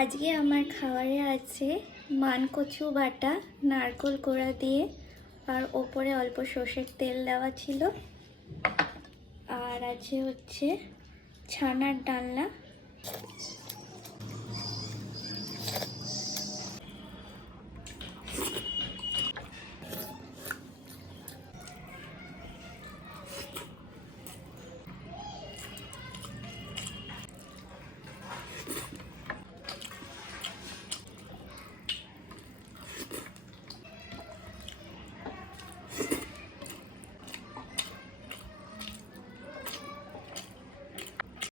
আজকে আমার খাবারে আছে মান কচু বাটা নারকেল কোড়া দিয়ে, আর ওপরে অল্প সর্ষের তেল দেওয়া ছিল। আর আছে হচ্ছে ছানার ডালনা,